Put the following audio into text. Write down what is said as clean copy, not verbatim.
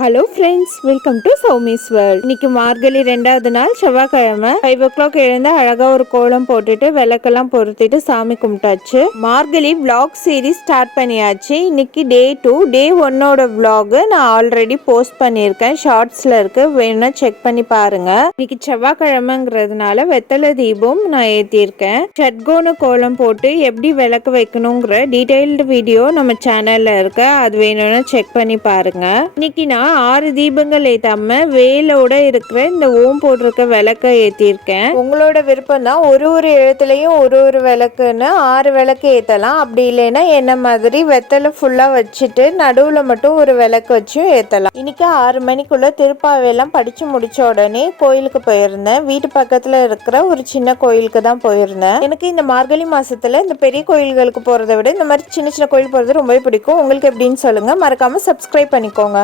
Hello friends, welcome to Soumi's world. இன்னைக்கு மார்கழி 2வது நாள், செவ்வாய்க்கிழமை. 5 o'clock எழுந்து அழகா ஒரு கோலம் போட்டுட்டு விளக்கெல்லாம் பொருத்திட்டு சாமி கும்பிட்டாச்சு. மார்கழி vlog சீரிஸ் ஸ்டார்ட் பண்ணியாச்சு. இன்னைக்கு டே 2. டே 1ஓட vlog நான் ஆல்ரெடி போஸ்ட் பண்ணியிருக்கேன், ஷார்ட்ஸ்ல இருக்கு, வேணும்னா செக் பண்ணி பாருங்க. இன்னைக்கு செவ்வாய்க்கிழமைங்கிறதுனால வெத்தலை தீபம் நான் ஏற்றியிருக்கேன். ஷட்கோண கோலம் போட்டு எப்படி விளக்கு வைக்கணுங்கிற டீடைல்டு வீடியோ நம்ம சேனல்ல இருக்கு, அது வேணும்னா செக் பண்ணி பாருங்க. இன்னைக்கு நான் 6 தீபங்கள் ஏத்தாம வேலோட இருக்கிற இந்த ஓம் போட்டிருக்க விளக்க ஏத்திருக்கேன். உங்களோட விருப்பம் தான், ஒரு இடத்துலயும் ஒரு விளக்குன்னு 6 விளக்கு ஏத்தலாம். அப்படி இல்லைன்னா என்ன மாதிரி வெத்தலை ஃபுல்லா வச்சுட்டு நடுவுல மட்டும் ஒரு விளக்கு வச்சும் ஏத்தலாம். இன்னைக்கு 6 மணிக்குள்ள திருப்பாவையெல்லாம் படிச்சு முடிச்ச உடனே கோயிலுக்கு போயிருந்தேன். வீட்டு பக்கத்துல இருக்கிற ஒரு சின்ன கோயிலுக்கு தான் போயிருந்தேன். எனக்கு இந்த மார்கழி மாசத்துல இந்த பெரிய கோயில்களுக்கு போறதை விட இந்த மாதிரி சின்ன சின்ன கோயில் போறது ரொம்பவே பிடிக்கும். உங்களுக்கு எப்படின்னு சொல்லுங்க, மறக்காம சப்ஸ்கிரைப் பண்ணிக்கோங்க.